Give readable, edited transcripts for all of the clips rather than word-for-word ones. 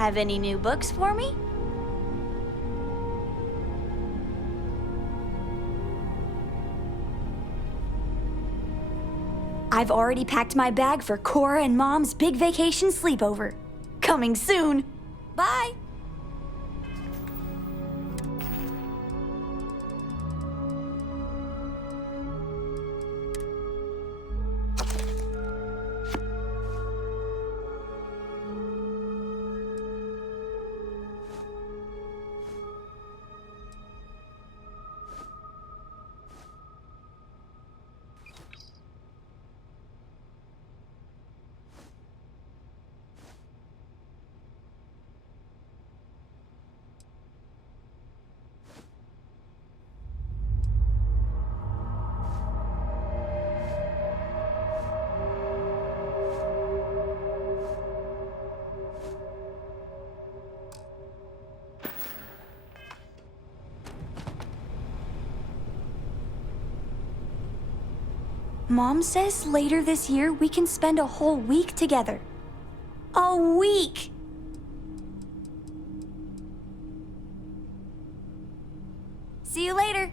Have any new books for me? I've already packed my bag for Cora and Mom's big vacation sleepover. Coming soon. Bye. Mom says later this year we can spend a whole week together. A week! See you later.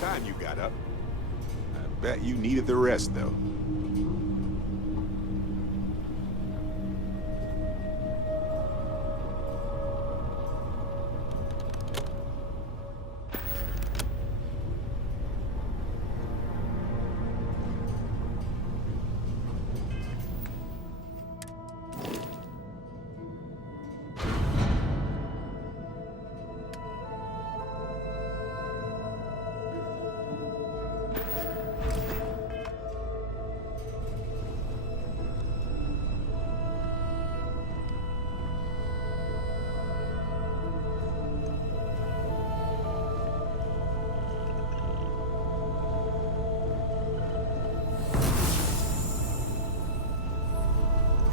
Time you got up. I bet you needed the rest, though.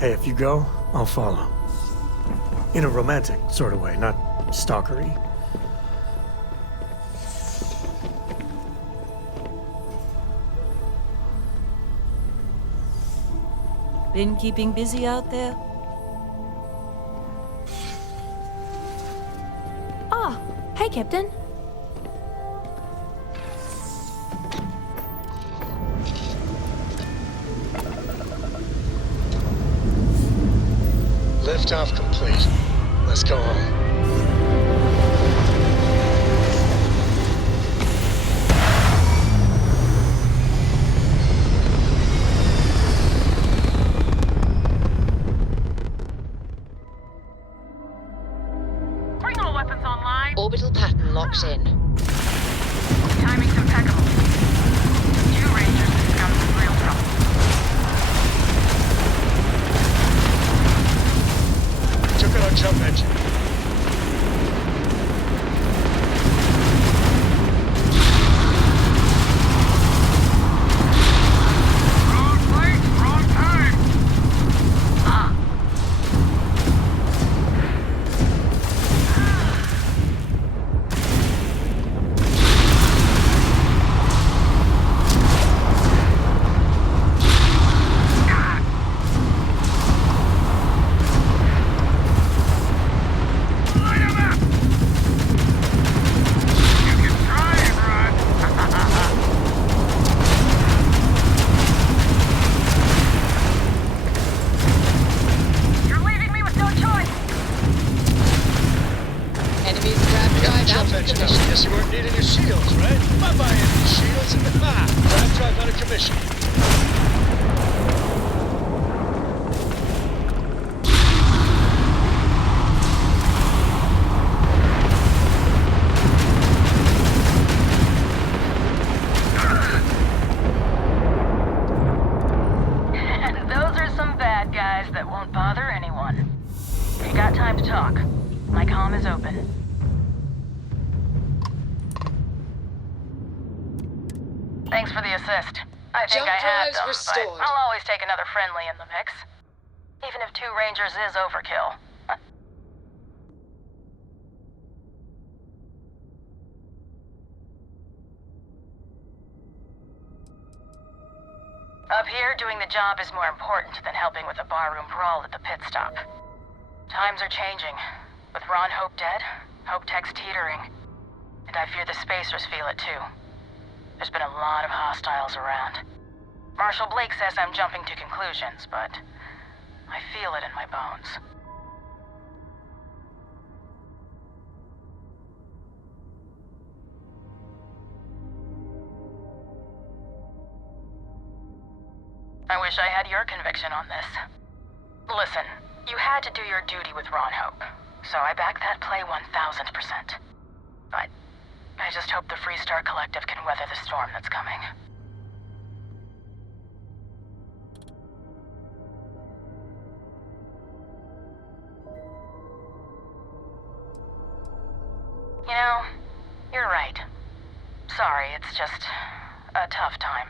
Hey, if you go, I'll follow. In a romantic sort of way, not stalkery. Been keeping busy out there? Ah, hey, Captain. Liftoff complete. Let's go home. Bring all weapons online. Orbital pattern locks in. Timing's impeccable. 2 Rangers have got some real trouble. Took out our jump engine. Wrong place, wrong time. Light 'em up. You can try and run. You're leaving me with no choice. Enemies grab drive out of engine commission. Guess you weren't needing your shields, right? Bye bye, any shields. Grab drive out of commission. And those are some bad guys that won't bother anyone. If you got time to talk, my comm is open. Thanks for the assist. I think Jump I had drives them, restored. but I'll always take another friendly in the mix. Even if 2 Rangers is overkill. Up here, doing the job is more important than helping with a barroom brawl at the pit stop. Times are changing. With Ron Hope dead, Hope Tech's teetering. And I fear the spacers feel it too. There's been a lot of hostiles around. Marshal Blake says I'm jumping to conclusions, but I feel it in my bones. I wish I had your conviction on this. Listen, you had to do your duty with Ron Hope, so I back that play 1000%. But I just hope the Freestar Collective can weather the storm that's coming. You know, you're right. Sorry, it's just a tough time.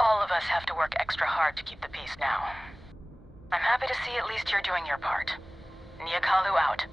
All of us have to work extra hard to keep the peace now. I'm happy to see at least you're doing your part. Nyakalu out.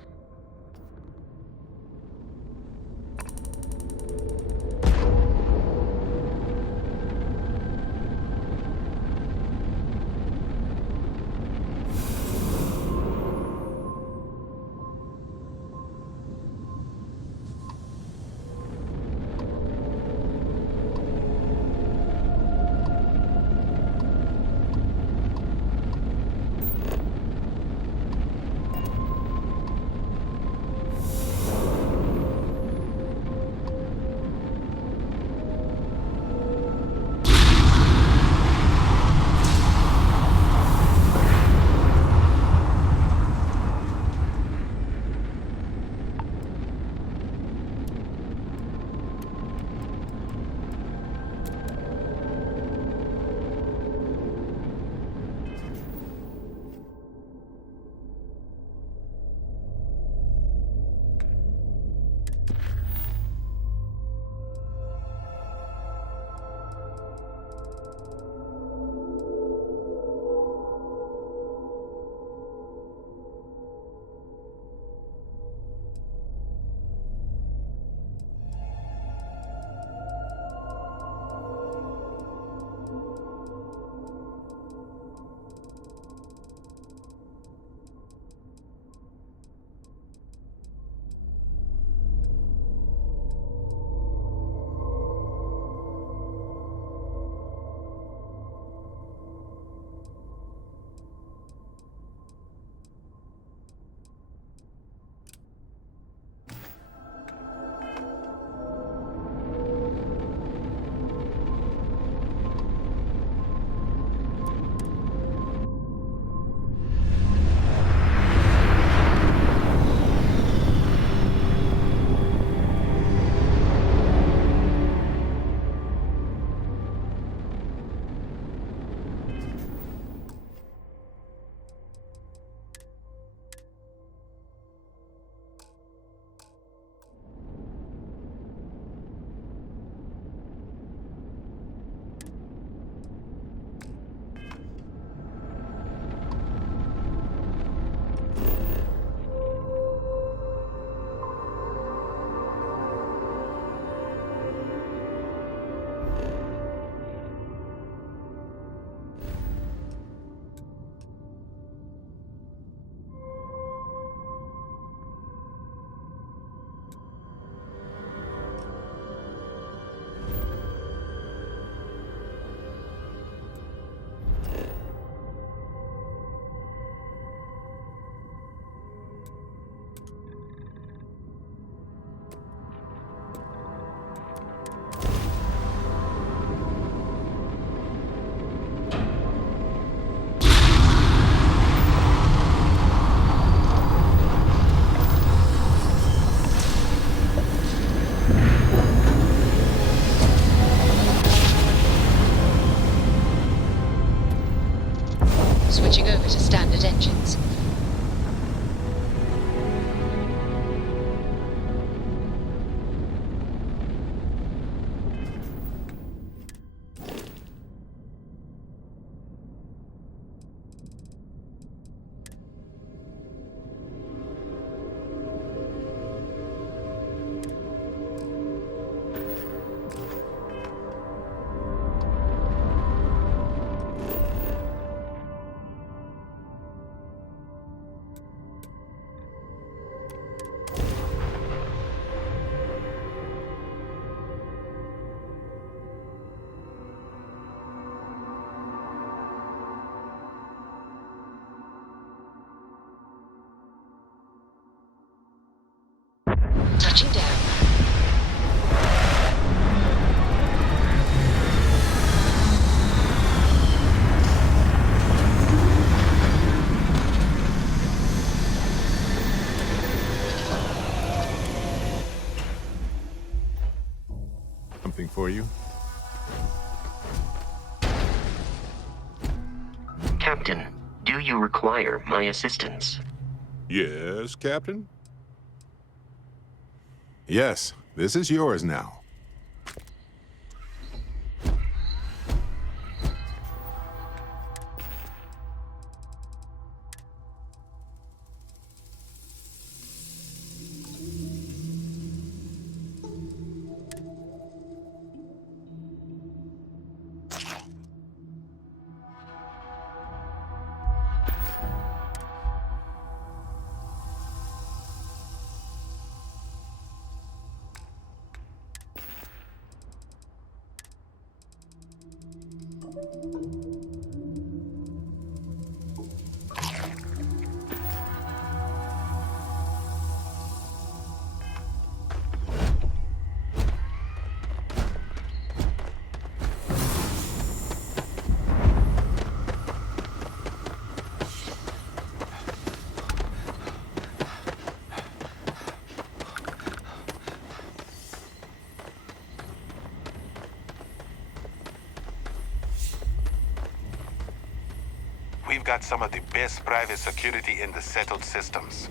hands. Touching down. Something for you? Captain, do you require my assistance? Yes, Captain? Yes, this is yours now. We've got some of the best private security in the settled systems.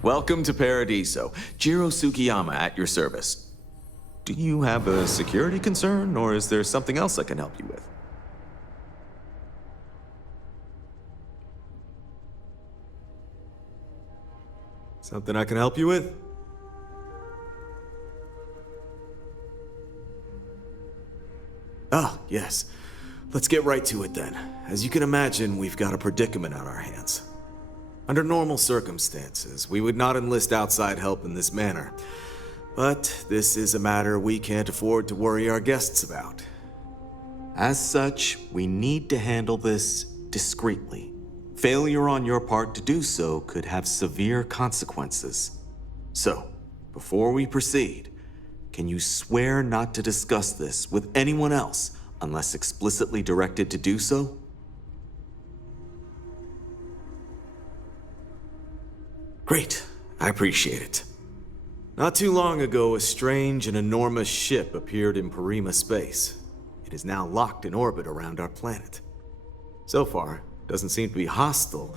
Welcome to Paradiso. Jiro Sugiyama at your service. Do you have a security concern, or is there something else I can help you with? Something I can help you with? Ah, yes. Let's get right to it then. As you can imagine, we've got a predicament on our hands. Under normal circumstances, we would not enlist outside help in this manner. But this is a matter we can't afford to worry our guests about. As such, we need to handle this discreetly. Failure on your part to do so could have severe consequences. So, before we proceed, can you swear not to discuss this with anyone else unless explicitly directed to do so? Great. I appreciate it. Not too long ago, a strange and enormous ship appeared in Parima space. It is now locked in orbit around our planet. So far, it doesn't seem to be hostile,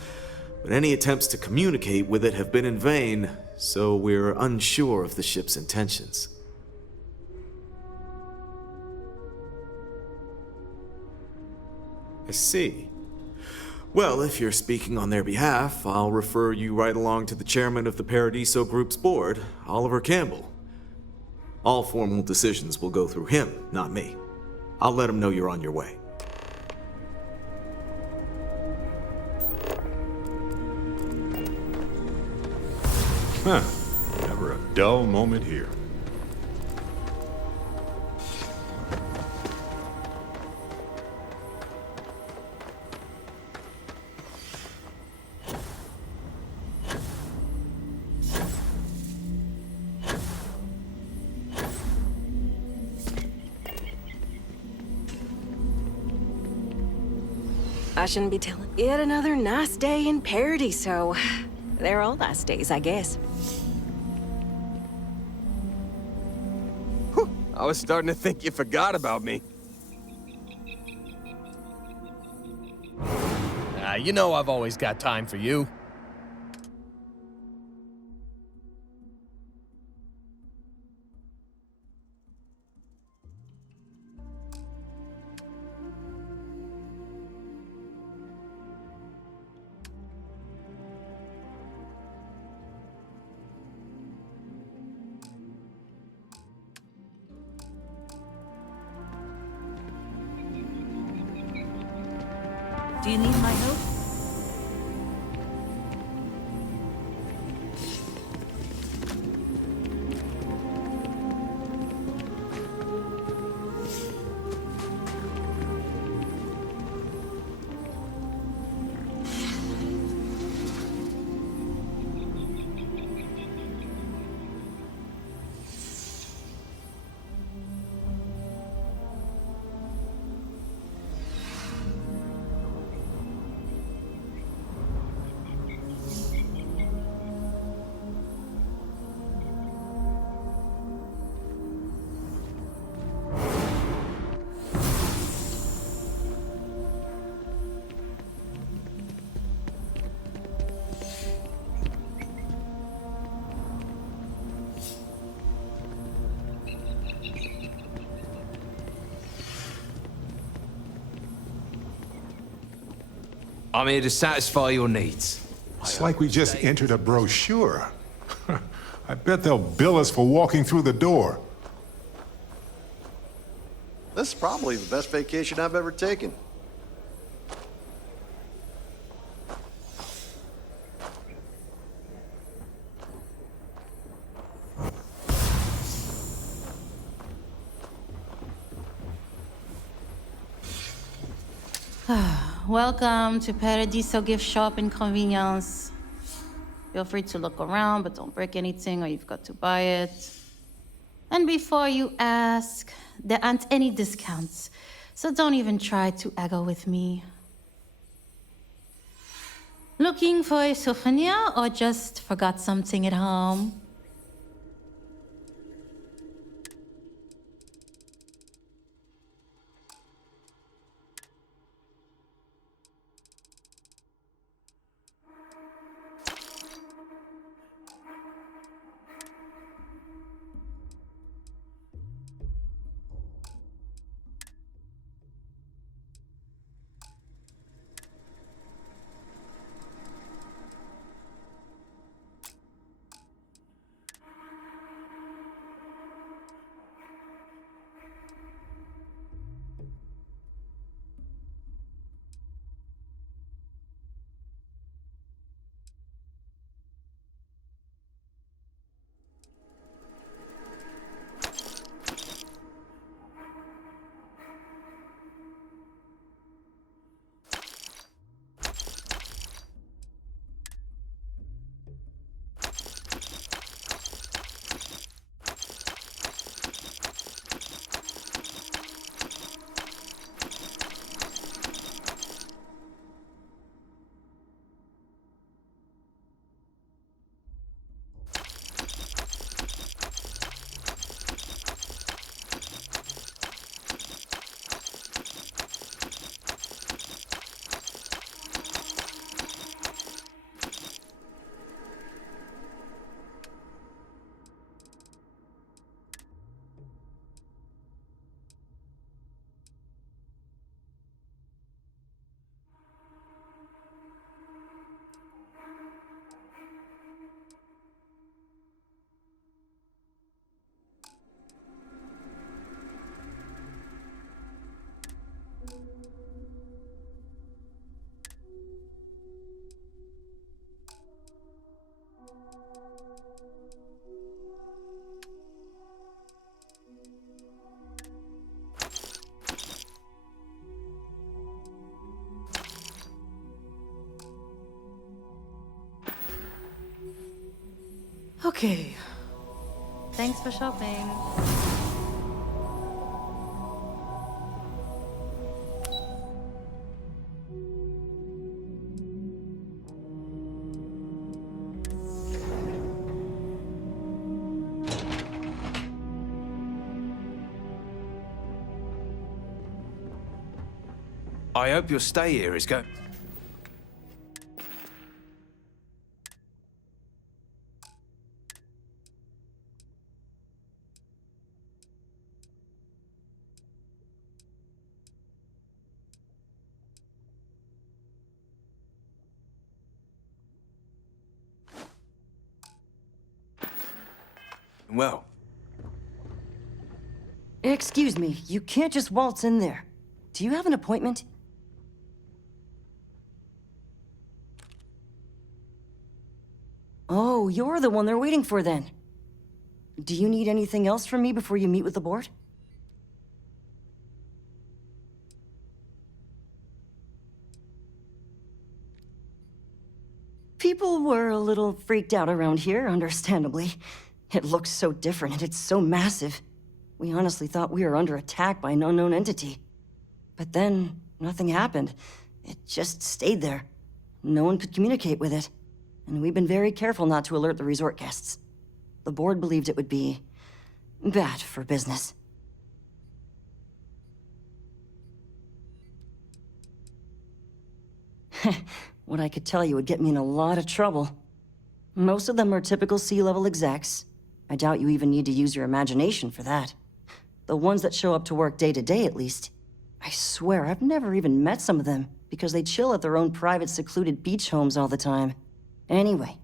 but any attempts to communicate with it have been in vain, so we're unsure of the ship's intentions. I see. Well, if you're speaking on their behalf, I'll refer you right along to the chairman of the Paradiso Group's board, Oliver Campbell. All formal decisions will go through him, not me. I'll let him know you're on your way. Huh. Never a dull moment here. I shouldn't be telling. Yet another nice day in Parody, so they're all nice days, I guess. I was starting to think you forgot about me. You know I've always got time for you. Do you need my help? I'm here to satisfy your needs. It's like we just entered a brochure. I bet they'll bill us for walking through the door. This is probably the best vacation I've ever taken. Welcome to Paradiso Gift Shop and Convenience. Feel free to look around, but don't break anything or you've got to buy it. And before you ask, there aren't any discounts, so don't even try to haggle with me. Looking for a souvenir or just forgot something at home? Okay. Thanks for shopping. I hope your stay here is go... well. Excuse me, you can't just waltz in there. Do you have an appointment? Oh, you're the one they're waiting for then. Do you need anything else from me before you meet with the board? People were a little freaked out around here, understandably. It looks so different and it's so massive. We honestly thought we were under attack by an unknown entity. But then, nothing happened. It just stayed there. No one could communicate with it. And we've been very careful not to alert the resort guests. The board believed it would be bad for business. What I could tell you would get me in a lot of trouble. Most of them are typical C-level execs. I doubt you even need to use your imagination for that. The ones that show up to work day to day, at least. I swear, I've never even met some of them, because they chill at their own private, secluded beach homes all the time. Anyway,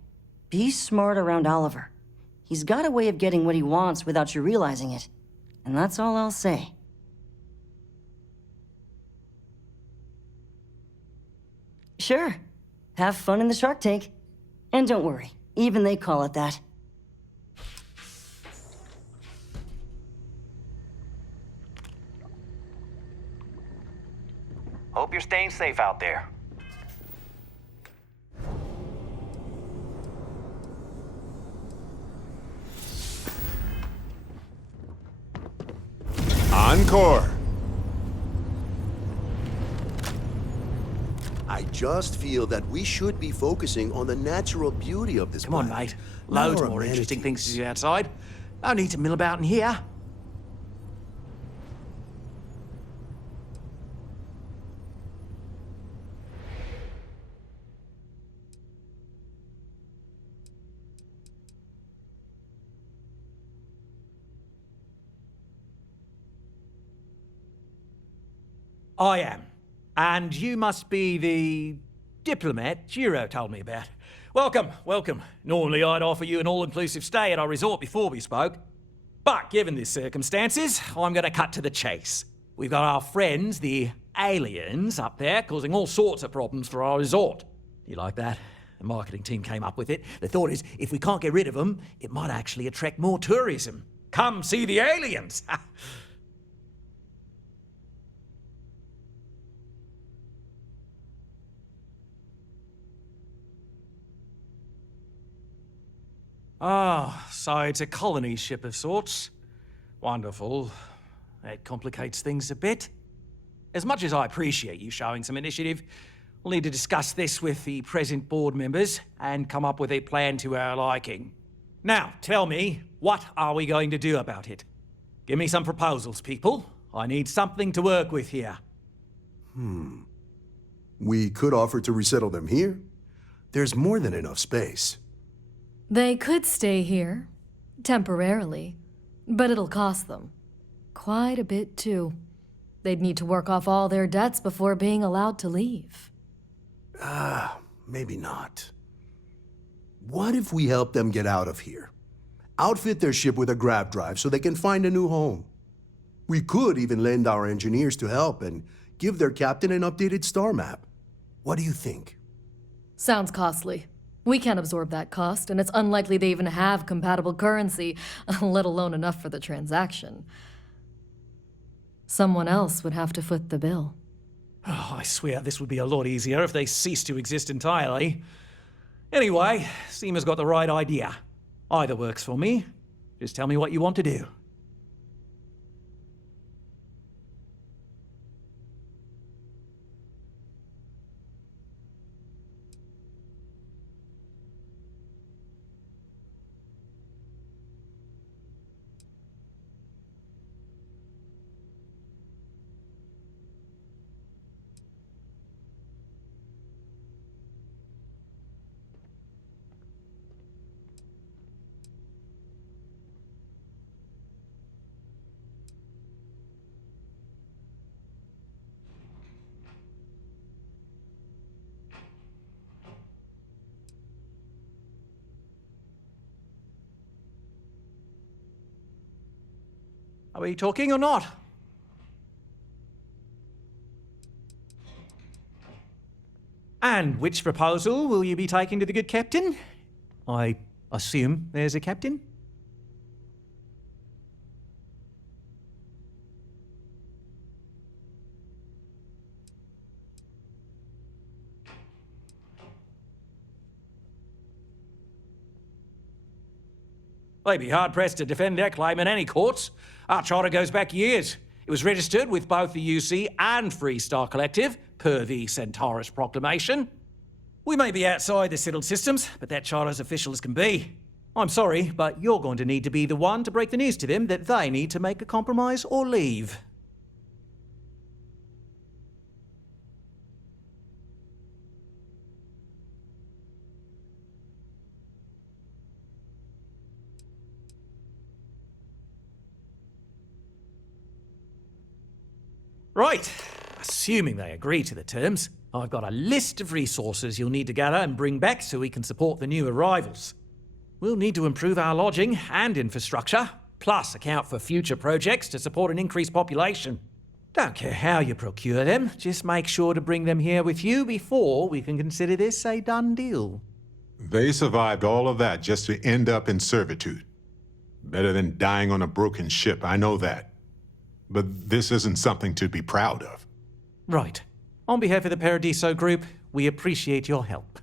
be smart around Oliver. He's got a way of getting what he wants without you realizing it. And that's all I'll say. Sure. Have fun in the shark tank. And don't worry, even they call it that. Hope you're staying safe out there. Encore! I just feel that we should be focusing on the natural beauty of this Come on, planet. mate. Loads More more interesting amenities. things to see outside. No need to mill about in here. I am. And you must be the diplomat Giro told me about. Welcome, welcome. Normally I'd offer you an all-inclusive stay at our resort before we spoke. But given the circumstances, I'm going to cut to the chase. We've got our friends, the aliens, up there causing all sorts of problems for our resort. You like that? The marketing team came up with it. The thought is, if we can't get rid of them, it might actually attract more tourism. Come see the aliens! Ah, so it's a colony ship of sorts. Wonderful. That complicates things a bit. As much as I appreciate you showing some initiative, we'll need to discuss this with the present board members and come up with a plan to our liking. Now, tell me, what are we going to do about it? Give me some proposals, people. I need something to work with here. We could offer to resettle them here. There's more than enough space. They could stay here, temporarily, but it'll cost them. Quite a bit, too. They'd need to work off all their debts before being allowed to leave. Maybe not. What if we help them get out of here? Outfit their ship with a grav drive so they can find a new home. We could even lend our engineers to help and give their captain an updated star map. What do you think? Sounds costly. We can't absorb that cost, and it's unlikely they even have compatible currency, let alone enough for the transaction. Someone else would have to foot the bill. Oh, I swear this would be a lot easier if they ceased to exist entirely. Anyway, Seema's got the right idea. Either works for me. Just tell me what you want to do. Are we talking or not? And which proposal will you be taking to the good captain? I assume there's a captain? They'd be hard-pressed to defend their claim in any courts. Our charter goes back years. It was registered with both the UC and Freestar Collective, per the Centaurus Proclamation. We may be outside the settled systems, but that charter's official as can be. I'm sorry, but you're going to need to be the one to break the news to them that they need to make a compromise or leave. Right. Assuming they agree to the terms, I've got a list of resources you'll need to gather and bring back so we can support the new arrivals. We'll need to improve our lodging and infrastructure, plus account for future projects to support an increased population. Don't care how you procure them, just make sure to bring them here with you before we can consider this a done deal. They survived all of that just to end up in servitude. Better than dying on a broken ship, I know that. But this isn't something to be proud of. Right. On behalf of the Paradiso Group, we appreciate your help.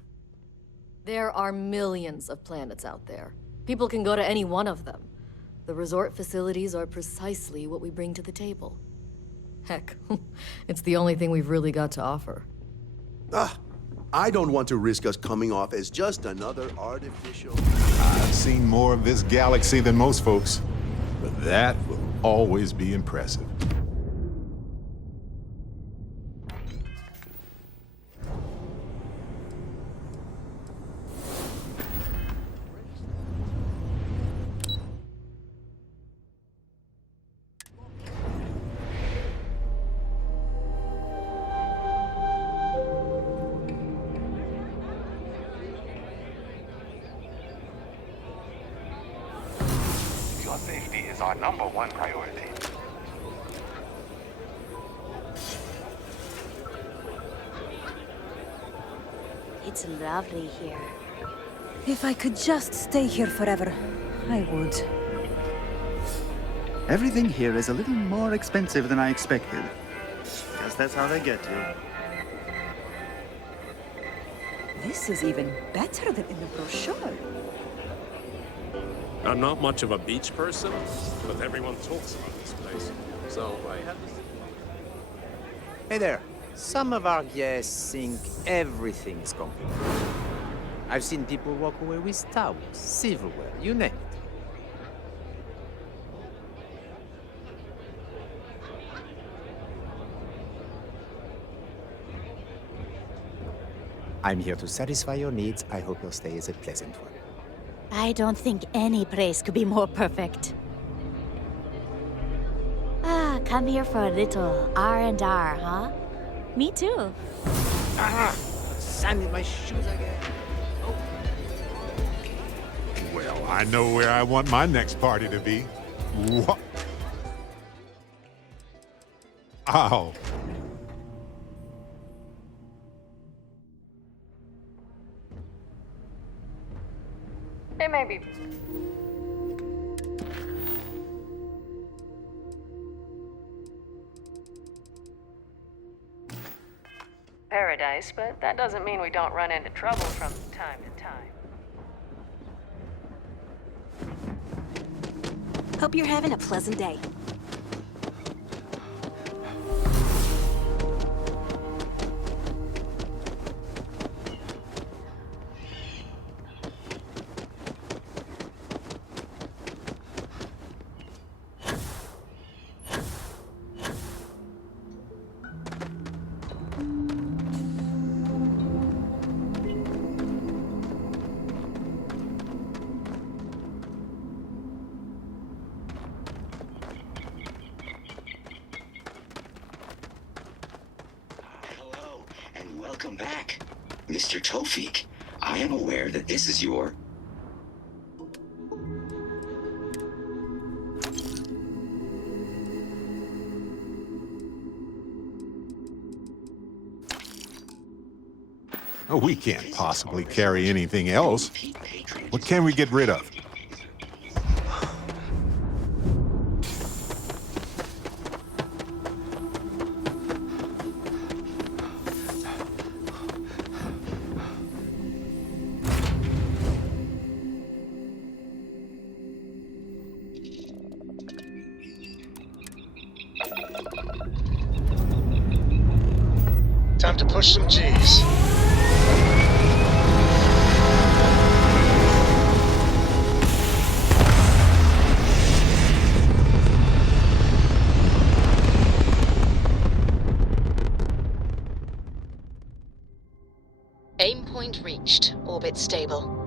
There are millions of planets out there. People can go to any one of them. The resort facilities are precisely what we bring to the table. Heck, it's the only thing we've really got to offer. I don't want to risk us coming off as just another artificial... I've seen more of this galaxy than most folks, but that will always be impressive. Your safety is our #1 priority. It's lovely here. If I could just stay here forever, I would. Everything here is a little more expensive than I expected. Guess that's how they get you. This is even better than in the brochure. I'm not much of a beach person, but everyone talks about this place. So I had to... Hey there. Some of our guests think everything is complicated. I've seen people walk away with towels, silverware, you name it. I'm here to satisfy your needs. I hope your stay is a pleasant one. I don't think any place could be more perfect. Come here for a little R&R, huh? Me too. Sand in my shoes again. Well, I know where I want my next party to be. What? Ow. It may be. Paradise, but that doesn't mean we don't run into trouble from time to time. Hope you're having a pleasant day. Welcome back, Mr. Tofik. I am aware that this is your... We can't possibly carry anything else. What can we get rid of? Time to push some G's. Aim point reached. Orbit stable.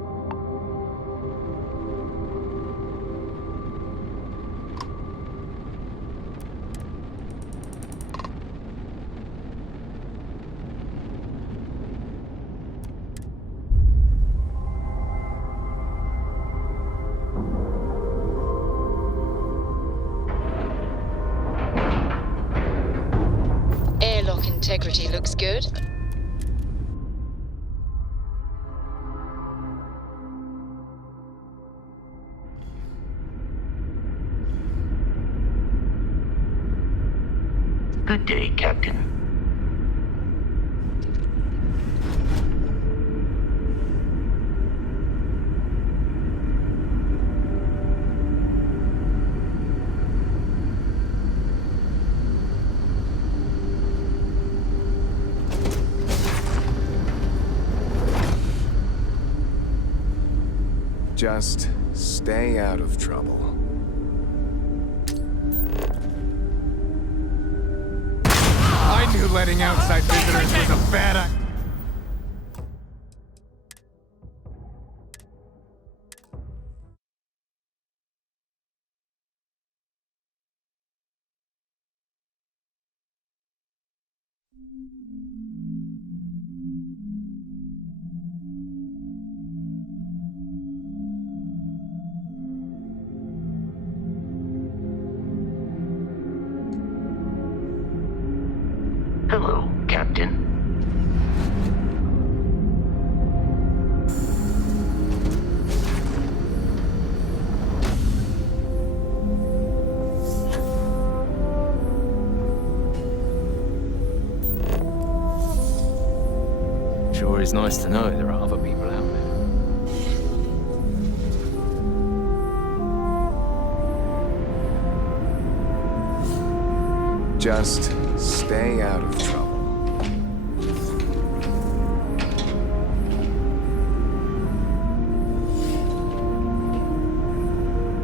Airlock integrity looks good. Good day, Captain. Just stay out of trouble. I knew letting outside visitors was a bad idea. Hello, Captain. Sure is nice to know there are other people out there. Just stay out of trouble.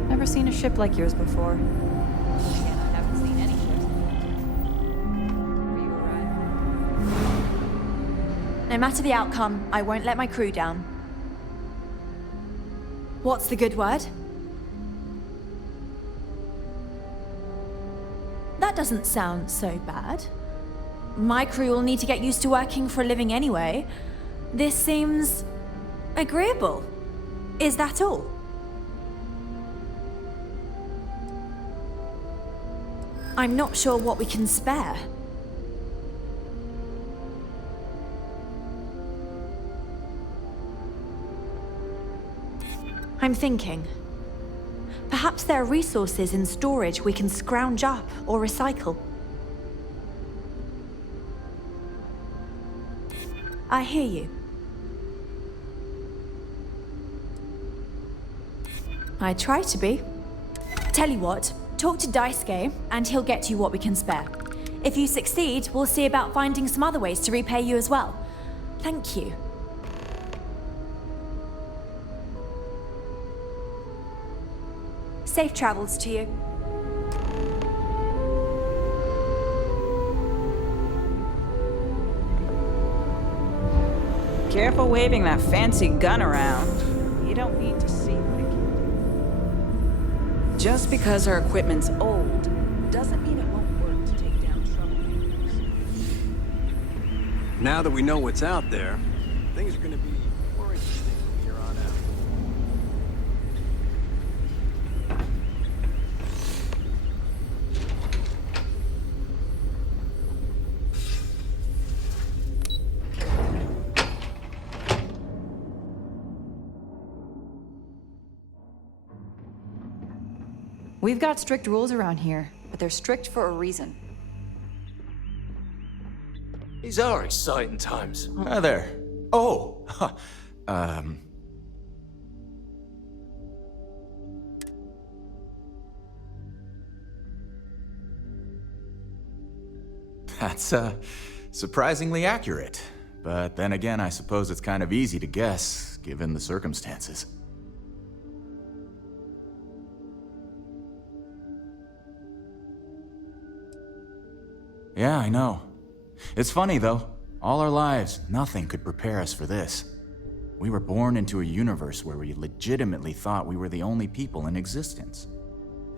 Never seen a ship like yours before. Again, I haven't seen any ships. Were you arrived? No matter the outcome, I won't let my crew down. What's the good word? That doesn't sound so bad. My crew will need to get used to working for a living anyway. This seems agreeable. Is that all? I'm not sure what we can spare. I'm thinking. Perhaps there are resources in storage we can scrounge up or recycle. I hear you. I try to be. Tell you what, talk to Daisuke and he'll get you what we can spare. If you succeed, we'll see about finding some other ways to repay you as well. Thank you. Safe travels to you. Careful waving that fancy gun around. You don't need to see what it can do. Just because our equipment's old doesn't mean it won't work to take down troublemakers. Now that we know what's out there, things are going to be more interesting from here on out. We've got strict rules around here, but they're strict for a reason. These are exciting times. Hi there. Oh, That's, surprisingly accurate. But then again, I suppose it's kind of easy to guess, given the circumstances. Yeah, I know. It's funny, though. All our lives, nothing could prepare us for this. We were born into a universe where we legitimately thought we were the only people in existence.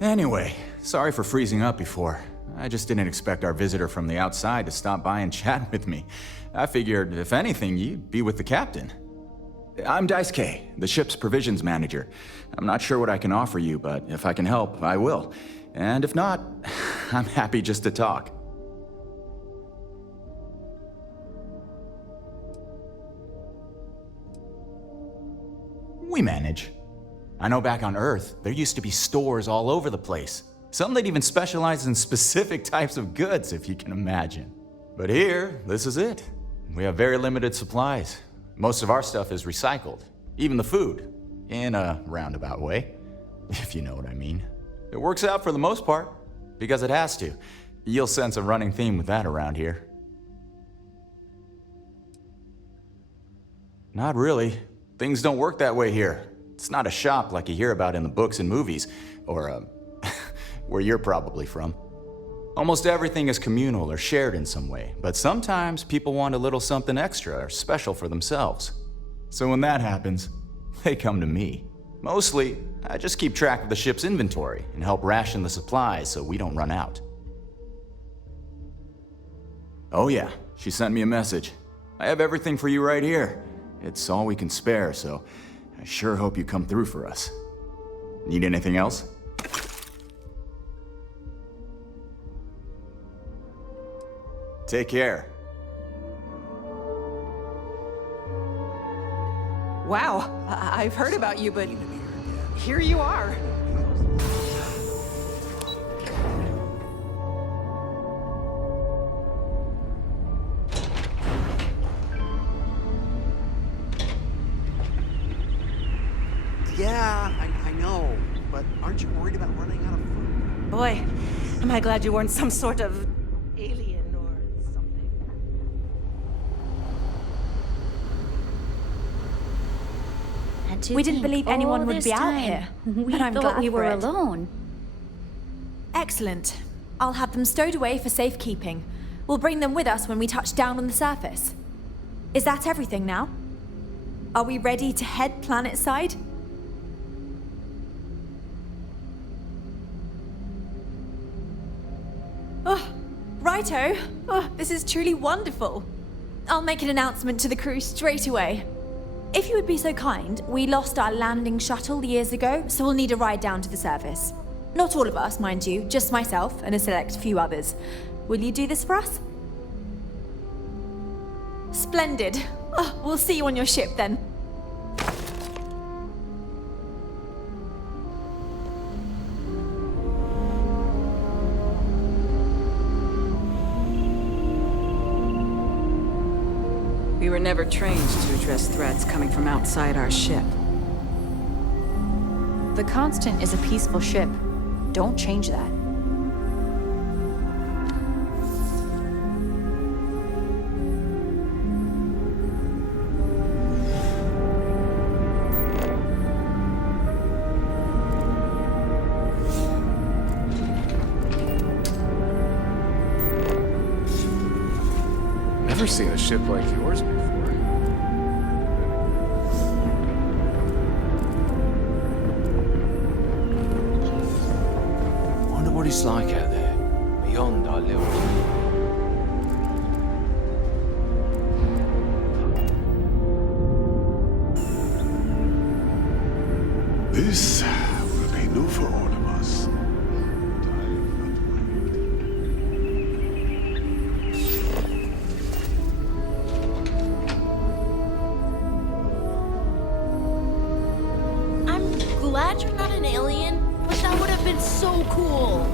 Anyway, sorry for freezing up before. I just didn't expect our visitor from the outside to stop by and chat with me. I figured, if anything, you'd be with the captain. I'm Daisuke, the ship's provisions manager. I'm not sure what I can offer you, but if I can help, I will. And if not, I'm happy just to talk. We manage. I know back on Earth, there used to be stores all over the place. Some that even specialize in specific types of goods, if you can imagine. But here, this is it. We have very limited supplies. Most of our stuff is recycled, even the food, in a roundabout way, if you know what I mean. It works out for the most part, because it has to. You'll sense a running theme with that around here. Not really. Things don't work that way here. It's not a shop like you hear about in the books and movies, or, where you're probably from. Almost everything is communal or shared in some way, but sometimes people want a little something extra or special for themselves. So when that happens, they come to me. Mostly, I just keep track of the ship's inventory and help ration the supplies so we don't run out. Oh yeah, she sent me a message. I have everything for you right here. It's all we can spare, so I sure hope you come through for us. Need anything else? Take care. Wow, I've heard about you, but here you are. Yeah, I know, but aren't you worried about running out of food? Boy, am I glad you weren't some sort of alien or something. We didn't believe anyone would be out here. We but I'm thought glad we for were it. alone. Excellent. I'll have them stowed away for safekeeping. We'll bring them with us when we touch down on the surface. Is that everything now? Are we ready to head planetside? Oh, righto. Oh, this is truly wonderful. I'll make an announcement to the crew straight away. If you would be so kind, we lost our landing shuttle years ago, so we'll need a ride down to the surface. Not all of us, mind you, just myself and a select few others. Will you do this for us? Splendid. Oh, we'll see you on your ship then. We were never trained to address threats coming from outside our ship. The Constant is a peaceful ship. Don't change that. Never seen a ship like yours before. Wonder what it's like out there, beyond our little... This will be new for all of us. I'm glad you're not an alien, but That would have been so cool.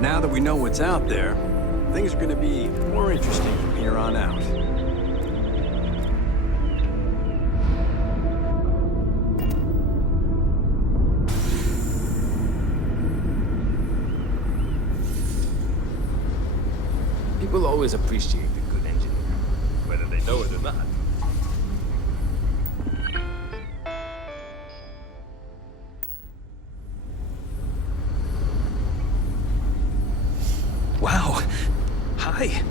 Now that we know what's out there, things are gonna be more interesting from here on out. People always appreciate the good engineer, whether they know it or not. Wow. Hi.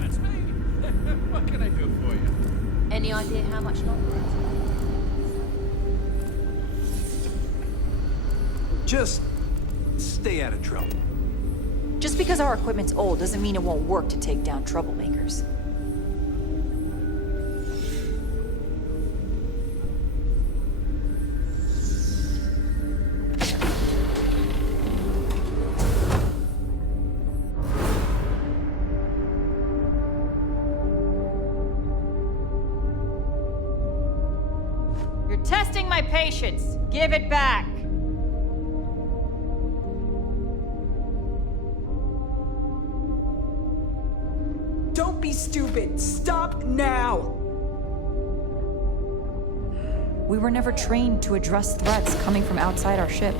That's me. What can I do for you? Any idea how much longer? Just stay out of trouble. Just because our equipment's old doesn't mean it won't work to take down troublemakers. You're testing my patience. Give it back. Don't be stupid! Stop now! We were never trained to address threats coming from outside our ship.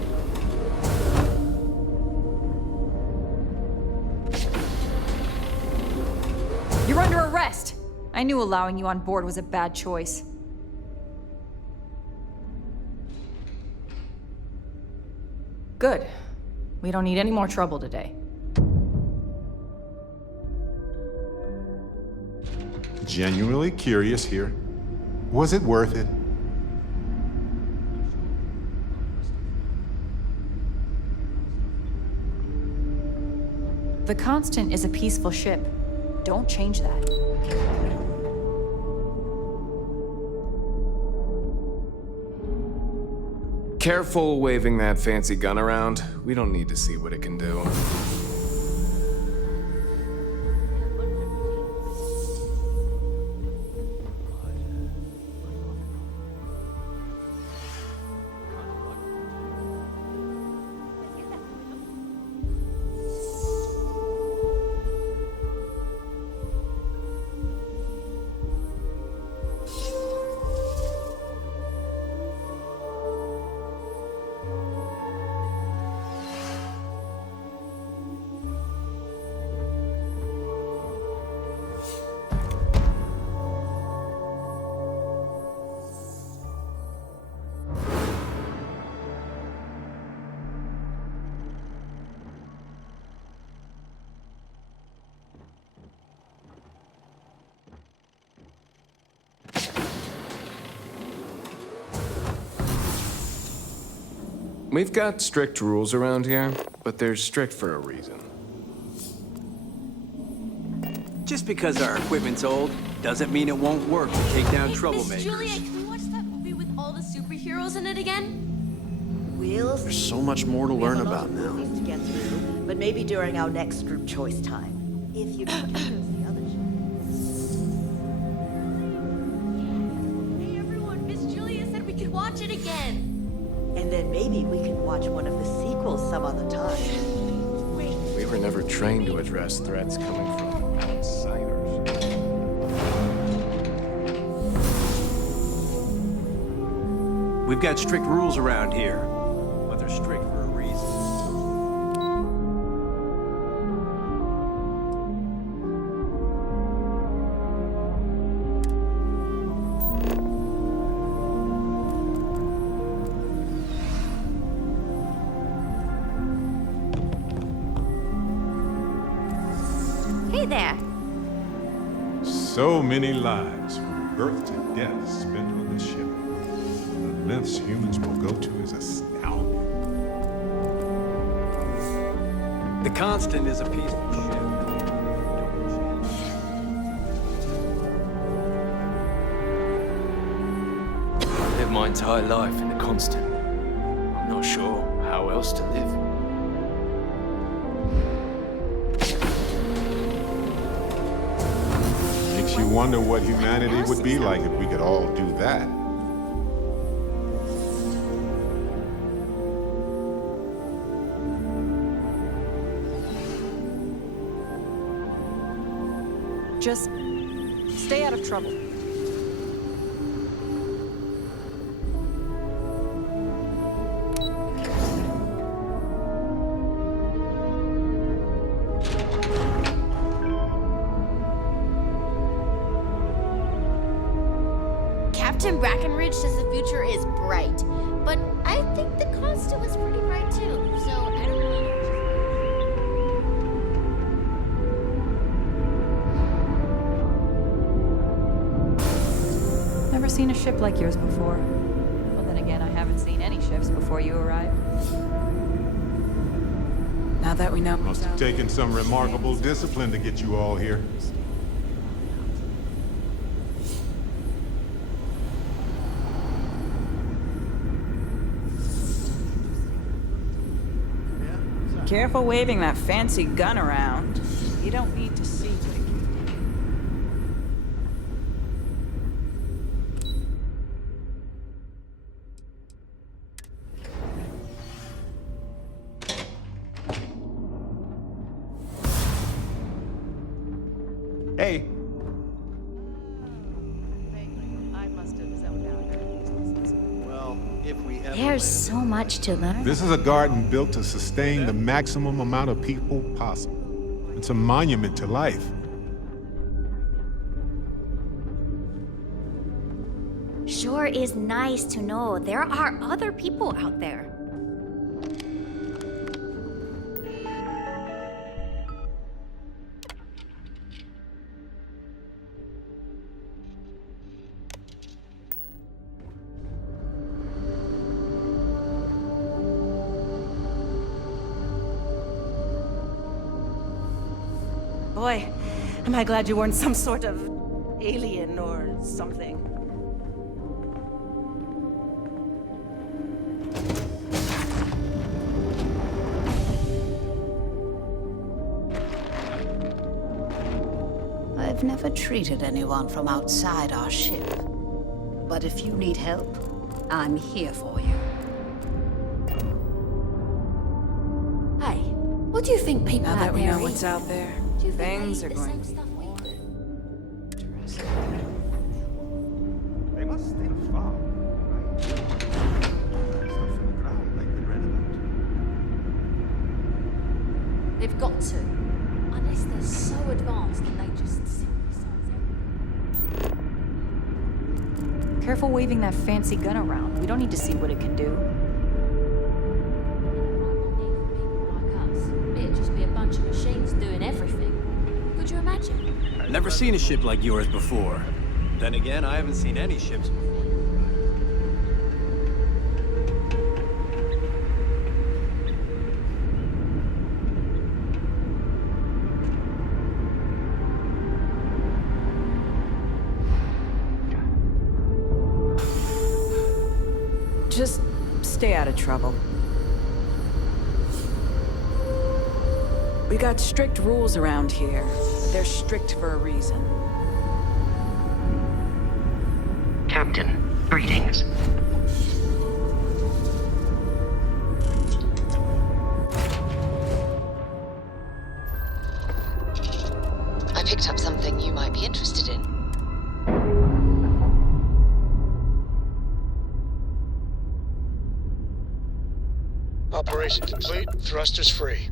You're under arrest! I knew allowing you on board was a bad choice. Good. We don't need any more trouble today. Genuinely curious here. Was it worth it? The Constant is a peaceful ship. Don't change that. Careful waving that fancy gun around. We don't need to see what it can do. We've got strict rules around here, but they're strict for a reason. Just because our equipment's old doesn't mean it won't work to take down troublemakers. Juliet, can we watch that movie with all the superheroes in it again? There's so much more to learn about now. To get through, but maybe during our next group choice time. If you can choose the other Hey everyone, Miss Julia said we could watch it again. And then maybe we can watch one of the sequels some other time. We were never trained to address threats coming from outsiders. We've got strict rules around here, but they're strict for a reason. Hey there. So many lives, from birth to death, spent on this ship. The lengths humans will go to is astounding. The Constant is a peaceful ship. I've lived my entire life in the Constant. I'm not sure how else to live. Makes you wonder what humanity would be like if we could all do that. Just stay out of trouble. Captain Brackenridge says the future is bright, but I think the Constant was pretty bright too, so I don't know. Never seen a ship like yours before. Well, then again, I haven't seen any ships before you arrived. Now that we know... Must have taken some remarkable discipline to get you all here. Careful waving that fancy gun around. You don't need to see what it can do. Hey. I must have zoned out. Well, if we ever There's so much to learn. This is a garden built to sustain the maximum amount of people possible. It's a monument to life. Sure is nice to know there are other people out there. Boy, am I glad you weren't some sort of alien or something. I've never treated anyone from outside our ship. But if you need help, I'm here for you. Hey, what do you think people Now out that we there know eat? what's out there, Do you think things they are eat the going same to be stuff we more do? interesting. They must still far. Stuff on the ground like we read about. They've got to. Unless they're so advanced and they just synthesize everything. Careful waving that fancy gun around. We don't need to see what it can do. Like us. It'd just be a bunch of machines doing everything. Could you imagine? I've never seen a ship like yours before. Then again, I haven't seen any ships before. Just stay out of trouble. We got strict rules around here. They're strict for a reason. Captain, greetings. I picked up something you might be interested in. Operation complete. Thrusters free.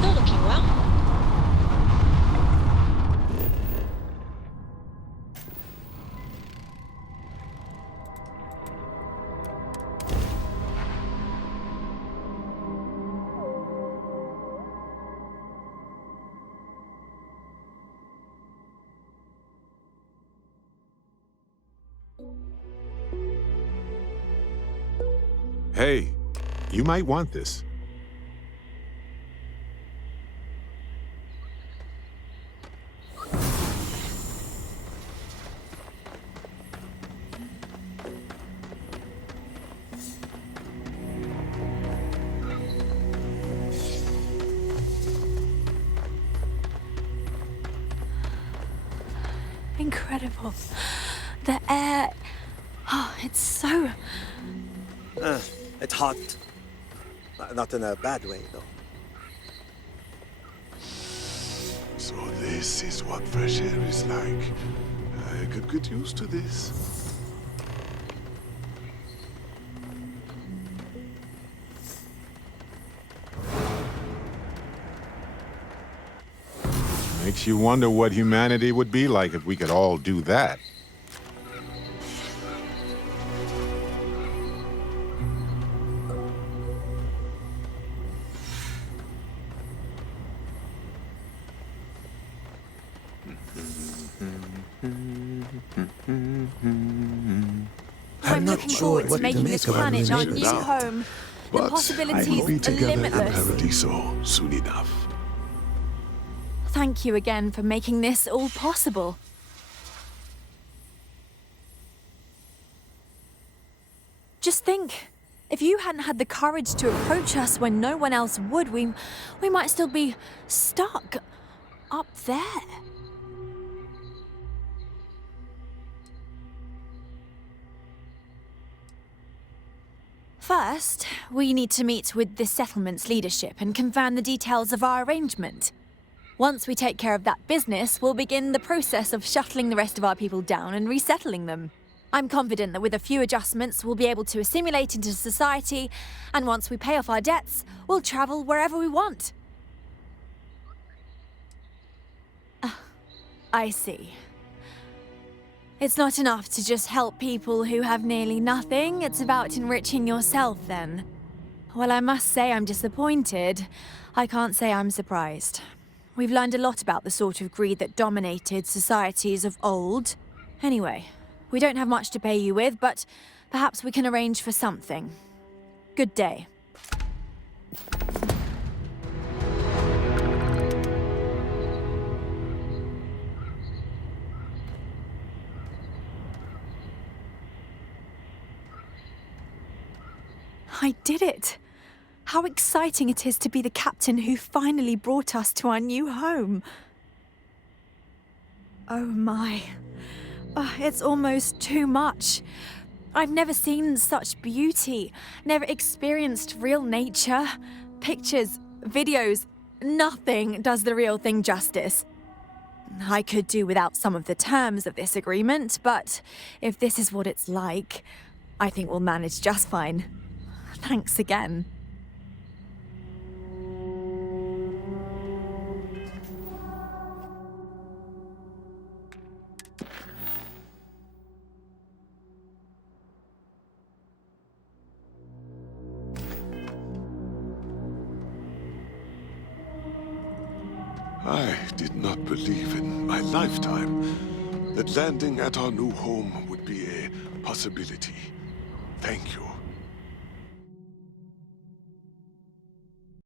Not looking well. Hey, you might want this. Incredible. The air... Oh, it's so... It's hot. Not in a bad way, though. So this is what fresh air is like. I could get used to this. Makes you wonder what humanity would be like if we could all do that. I'm looking forward to making this planet our new home. The But possibilities we'll be are together in limitless. Paradiso soon enough. Thank you again for making this all possible. Just think, if you hadn't had the courage to approach us when no one else would, we might still be stuck up there. First, we need to meet with the settlement's leadership and confirm the details of our arrangement. Once we take care of that business, we'll begin the process of shuttling the rest of our people down and resettling them. I'm confident that with a few adjustments, we'll be able to assimilate into society, and once we pay off our debts, we'll travel wherever we want. I see. It's not enough to just help people who have nearly nothing. It's about enriching yourself, then. Well, I must say I'm disappointed. I can't say I'm surprised. We've learned a lot about the sort of greed that dominated societies of old. Anyway, we don't have much to pay you with, but perhaps we can arrange for something. Good day. I did it! How exciting it is to be the captain who finally brought us to our new home. Oh my. It's almost too much. I've never seen such beauty, never experienced real nature. Pictures, videos, nothing does the real thing justice. I could do without some of the terms of this agreement, but if this is what it's like, I think we'll manage just fine. Thanks again. I did not believe in my lifetime that landing at our new home would be a possibility. Thank you.